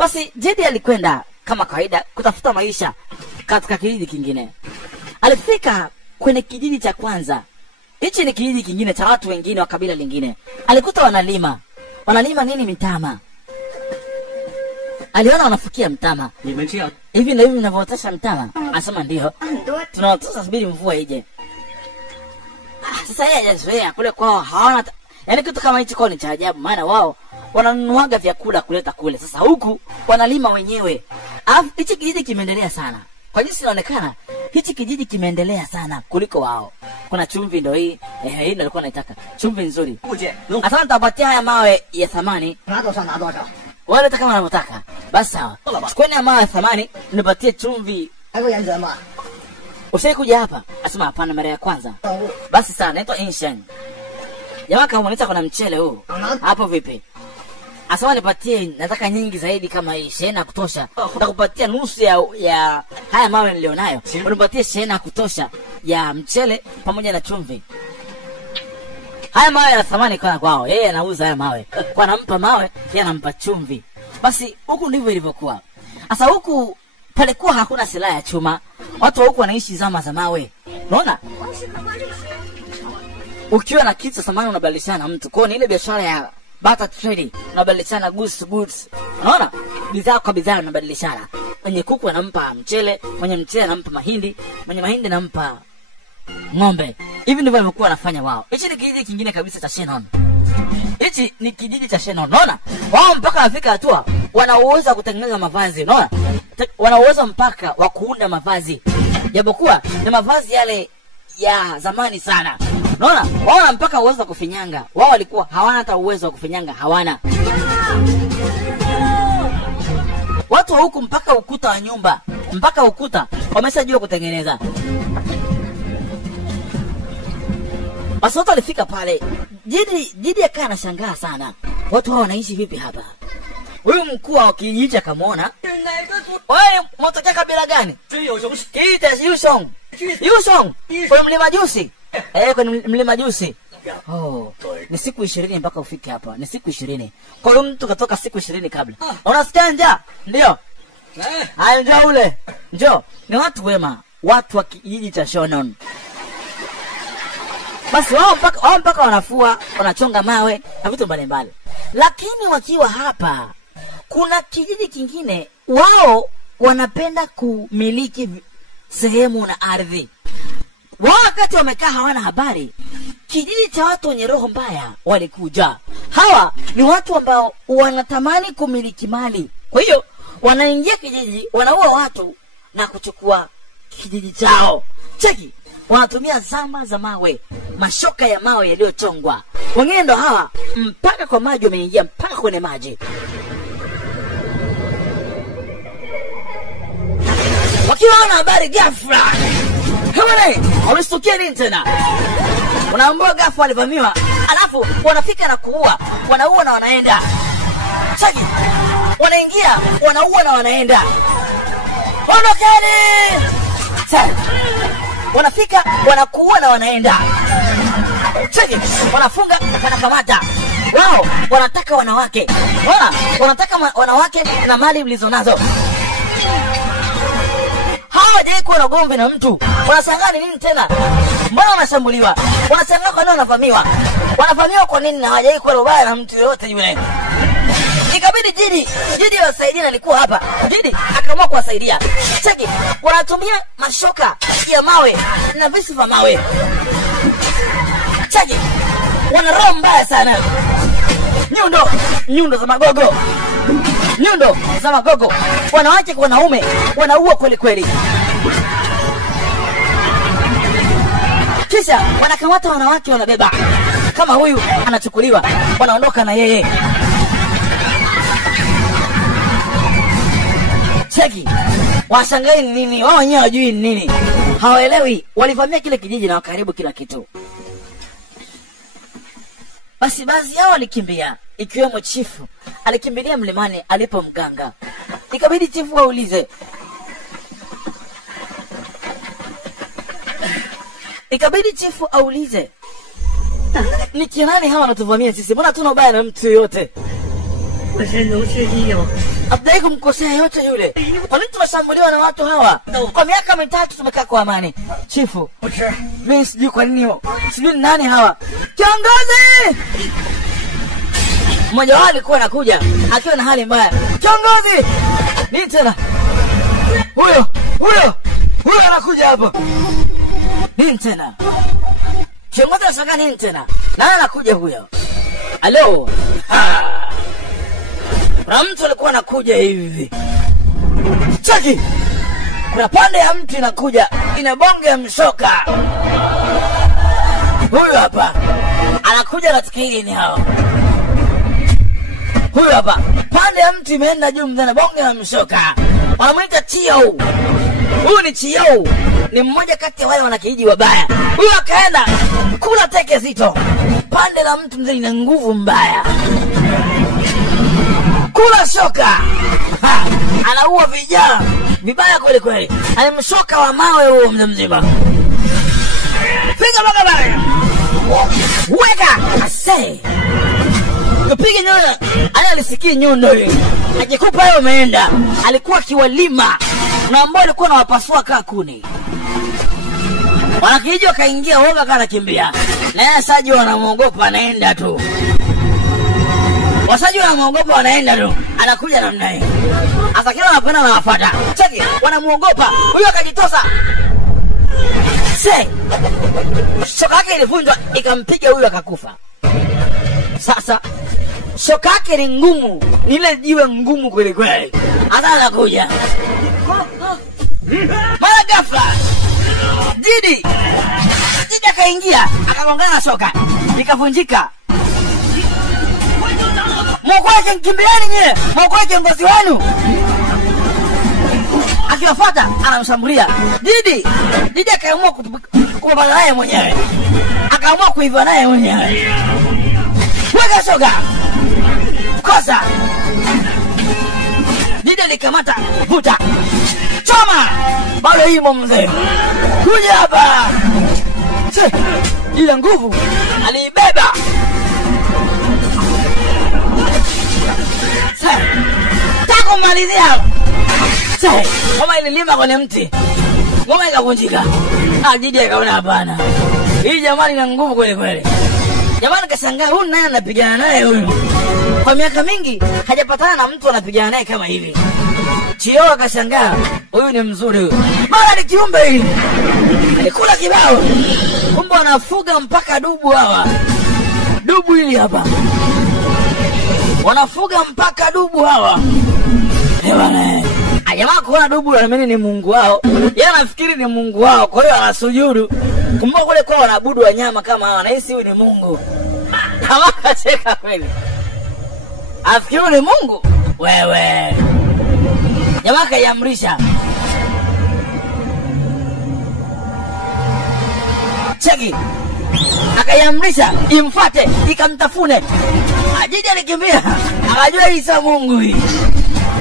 Basi Jedi alikwenda kama kawaida kutafuta maisha katika kijiji kingine. Alifika kwenye kijiji cha kwanza. Hichi ni kijiji kingine cha watu wengine wa kabila lingine. Alikuta wanalima nini? Mitama. Aliona wanafukia mtama. Hivi na hivi mnavyootesha mtama? Asema ndio. Tunaotesha subiri mvua ije. Sasa yeye hajazoea kule kwao, hawana yaani kitu kama hicho ni cha ajabu, maana wao wananunuaga vyakula kuleta kule. Sasa huku wanalima wenyewe. Alafu hichi kijiji kimeendelea sana. Kwa jinsi inaonekana hichi kijiji kimeendelea sana kuliko wao. Kuna chumvi ndio hii. Hii nilikuwa naitaka. Chumvi nzuri. Asante, nitapatia haya mawe ya thamani. Wale nataka kama wanataka. Basi sawa. Chukueni ya mawe ya thamani, nipatie chumvi. Ushaikuja hapa? Asema hapana, mara ya kwanza. Basi sawa, naitwa Inshan. Jamaa kama unataka kuna mchele huu. Hapo vipi? Asema nipatie, nataka nyingi zaidi kama hii, shehena kutosha. Nitakupatia nusu ya haya mawe nilionayo. Unipatie shehena kutosha ya mchele pamoja na chumvi. Haya mawe yana thamani kwa kwao. Yeye anauza haya mawe. Kwa anampa mawe, yeye anampa chumvi. Basi huku ndivyo ilivyokuwa. Sasa huku palikuwa hakuna silaha ya chuma. Watu huku wanaishi zama za mawe. Unaona? Ukiwa na kitu thamani unabadilishana na mtu. Kwa ni ile biashara ya barter trading, unabadilishana goods to goods. Unaona? Bidhaa kwa bidhaa unabadilishana. Mwenye kuku anampa mchele, mwenye mchele anampa mahindi, mwenye mahindi anampa ng'ombe. Hivi ndivyo wamekuwa wanafanya wao. Hichi ni kijiji kingine kabisa cha Shannon. Hichi ni kijiji cha Shannon. Unaona? Wao mpaka wafika hatua wana uwezo wa kutengeneza mavazi. Unaona? Wana uwezo mpaka wa kuunda mavazi. Japokuwa ni mavazi yale ya zamani sana. Unaona? Wao wana mpaka uwezo wa kufinyanga. Wao walikuwa hawana hata uwezo wa kufinyanga, hawana. Watu wa huku mpaka ukuta wa nyumba, mpaka ukuta wameshajua kutengeneza. Basi watu walifika pale. Jidi akaa anashangaa sana. Watu hao wanaishi vipi hapa? Huyu mkuu wa kijiji akamwona. Wewe mtokea kabila gani? Kiita Yusong. Yusong. Kwa mlima Jusi. Kwa mlima Jusi. Oh, ni siku 20 mpaka ufike hapa. Ni siku 20. Kwa hiyo mtu katoka siku 20 kabla. Unasikia njaa? Ndio. Haya, njoo ule. Njoo. Ni watu wema, watu wa kijiji cha Shannon. Basi wao mpaka wanafua, wanachonga mawe na vitu mbalimbali. Lakini wakiwa hapa, kuna kijiji kingine wao wanapenda kumiliki sehemu na ardhi. Wao wakati wamekaa hawana habari, kijiji cha watu wenye roho mbaya walikuja. Hawa ni watu ambao wanatamani kumiliki mali. Kwa hiyo wanaingia kijiji, wanaua watu na kuchukua kijiji chao. Cheki, wanatumia zama za mawe, mashoka ya mawe yaliyochongwa. Wengine ndo hawa mpaka kwa maji wameingia, mpaka kwenye maji. Wakiwa wana habari ghafla, hewane, wameshtukia nini tena? Wanaambua ghafla walivamiwa, alafu wanafika na kuua. Wanaua na wanaenda. Chaki, wanaingia, wanaua na wanaenda. Ondokeni! Chaki, wanafika, wanakuua na wanaenda. Cheki, wanafunga, wanakamata. Wao wanataka wanawake. Wanataka wanawake na mali mlizonazo. Hawajai kuwa na gomvi na mtu. Wanashangaa nini tena? Mbona wanashambuliwa? Wanashangaa kwa nini wanavamiwa? Wanavamiwa kwa nini na hawajai kuwa ubaya na mtu yote yule? Ikabidi Jidi wasaidie, alikuwa hapa. Jidi akaamua kuwasaidia. Cheki, wanatumia mashoka ya mawe na visu vya mawe. Cheki, wana roho mbaya sana. Nyundo za magogo. Nyundo za magogo. Wanawake kwa wanaume, wanaua kweli kweli. Kisha wanakamata wanawake, wanabeba. Kama huyu anachukuliwa, wanaondoka na yeye. Cheki, washangai nini? Wao wenyewe hawajui nini. Hawaelewi. Walivamia kile kijiji na wakaribu kila kitu. Basi baadhi yao walikimbia, ikiwemo chifu. Alikimbilia mlimani alipo mganga. Ikabidi chifu waulize. Ni kinani hawa wanatuvamia sisi? Mbona tuna ubaya na mtu yote? Abdai kumkosea yote yule. Kwa nini tunashambuliwa na watu hawa? Kwa miaka mitatu tumekaa kwa amani. Chifu, mimi sijui kwa nini. Sijui nani hawa. Kiongozi! Mmoja wao alikuwa anakuja akiwa na hali mbaya. Kiongozi! Nini tena? Huyo anakuja hapa. Nini tena? Kiongozi anashangaa nini tena? Nani anakuja huyo? Halo. Kuna mtu alikuwa anakuja hivi. Cheki. Kuna pande ya mtu inakuja, ina bonge ya mshoka. Huyu hapa. Anakuja katika hili ni hao. Huyu hapa. Pande ya mtu imeenda juu mzana bonge ya mshoka. Wanamuita Chio. Huyu ni Chio. Ni mmoja kati ya wale wanakijiji wabaya. Huyu akaenda kula teke zito. Pande la mtu mzee ina nguvu mbaya. Kula shoka. Anaua vijana vibaya kweli kweli. Alimshoka wa mawe huo mzima. Piga baba. Weka ase. Kupiga nyoya. Alisikia nyundo hiyo. Akikupa hiyo umeenda. Alikuwa kiwalima. Na ambao alikuwa anawapasua kaa kuni. Wanakijiji wakaingia woga kana kimbia. Na yeye Saji wanamuogopa anaenda tu. Wasaji wanamuogopa wanaenda tu. Anakuja namna hiyo. Hata kila anapenda anawafuata. Cheki, wanamuogopa. Huyo akajitosa. Shoka yake ilivunjwa ikampiga huyo akakufa. Sasa shoka yake ni ngumu. Ni ile jiwe ngumu kweli kweli. Hata anakuja. Mara ghafla Didi akaingia akagongana na shoka likavunjika. Mwokoe kimbiani nye, mwokoe kiongozi wenu. Akiwafuata anamshambulia. Didi akaamua kupambana naye mwenyewe. Akaamua kuiva naye mwenyewe. Weka shoka. Kosa. Didi alikamata, vuta. Choma! Bado himo mzee. Kuja hapa. Ila nguvu aliibeba. Tako malizia. Kama ililima kwenye mti. Ngoma ikavunjika. Didi akaona hapana. Hii jamani ina nguvu kweli kweli. Jamani kashangaa huyu naye anapigana naye huyu. Kwa miaka mingi hajapatana na mtu anapigana naye kama hivi. Chio akashangaa huyu ni mzuri huyu. Mara ni kiumbe hili. Alikula kibao. Kumbe wanafuga mpaka dubu hawa. Dubu hili hapa. Wanafuga mpaka dubu hawa. Bwana. Jamaa kuona dubu anaamini ni Mungu wao. Yeye anafikiri ni Mungu wao, kwa hiyo anasujudu. Kumbe kule kwa wanaabudu wanyama kama hawa, na hisi huyu ni Mungu. Kama kacheka kweli. Afikiri ni Mungu? Wewe. Jamaa kaiamrisha. Cheki. Akaiamrisha imfuate, ikamtafune. Didi alikimbia. Akajua hii si Mungu hii.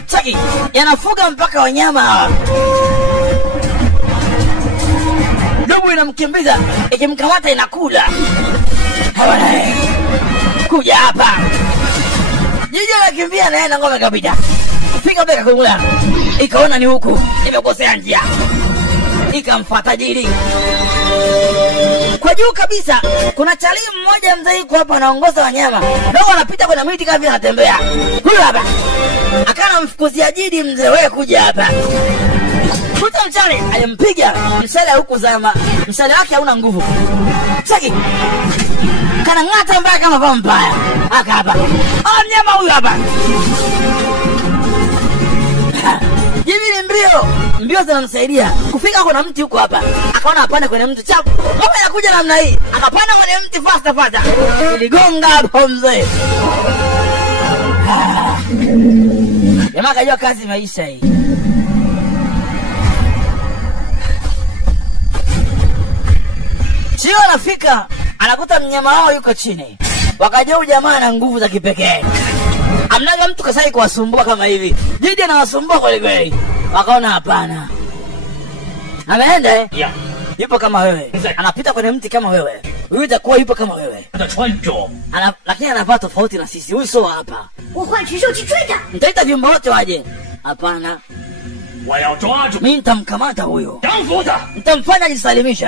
Cheki, yanafuga mpaka wanyama hawa. Dubu inamkimbiza, ikimkamata inakula. Hawana. Kuja hapa. Didi anakimbia na yeye na ngome kabisa. Fika beka kula. Ikaona ni huku, imekosea njia. Ikamfuata Didi. Kwa juu kabisa kuna chali mmoja mzee yuko hapa anaongoza wanyama. Ndio anapita kwenye miti kama vile anatembea. Huyu hapa. Akana mfukuzia Didi mzee wewe kuja hapa. Kuta mchale alimpiga mshale huku zama. Mshale wake hauna nguvu. Cheki. Kana ngata mbaya kama vampire. Aka hapa. Mnyama huyu hapa. Hivi ni mbio zinamsaidia kufika kuna mti huko hapa. Akaona apande kwenye mti chapu. Mama yakuja namna hii. Akapanda kwenye mti fasta. Iligonga hapo mzee. Jamaa kajua kazi maisha hii. Chio anafika, anakuta mnyama wao yuko chini. Wakajua jamaa na nguvu za kipekee. Amnaga mtu kasai kuwasumbua kama hivi. Didi anawasumbua kweli kweli. Wakaona hapana. Ameenda Yeah. Yupo kama wewe. Anapita kwenye mti kama wewe. huyu itakuwa yupo kama wewe. 他的穿着， Lakini anavaa tofauti na sisi. Huyu sio hapa. 我换禽兽去追他。 Nitaita viumbe wote waje. Hapana. 我要抓住， Mimi nitamkamata huyo. 降服他。 Nitamfanya ajisalimishe.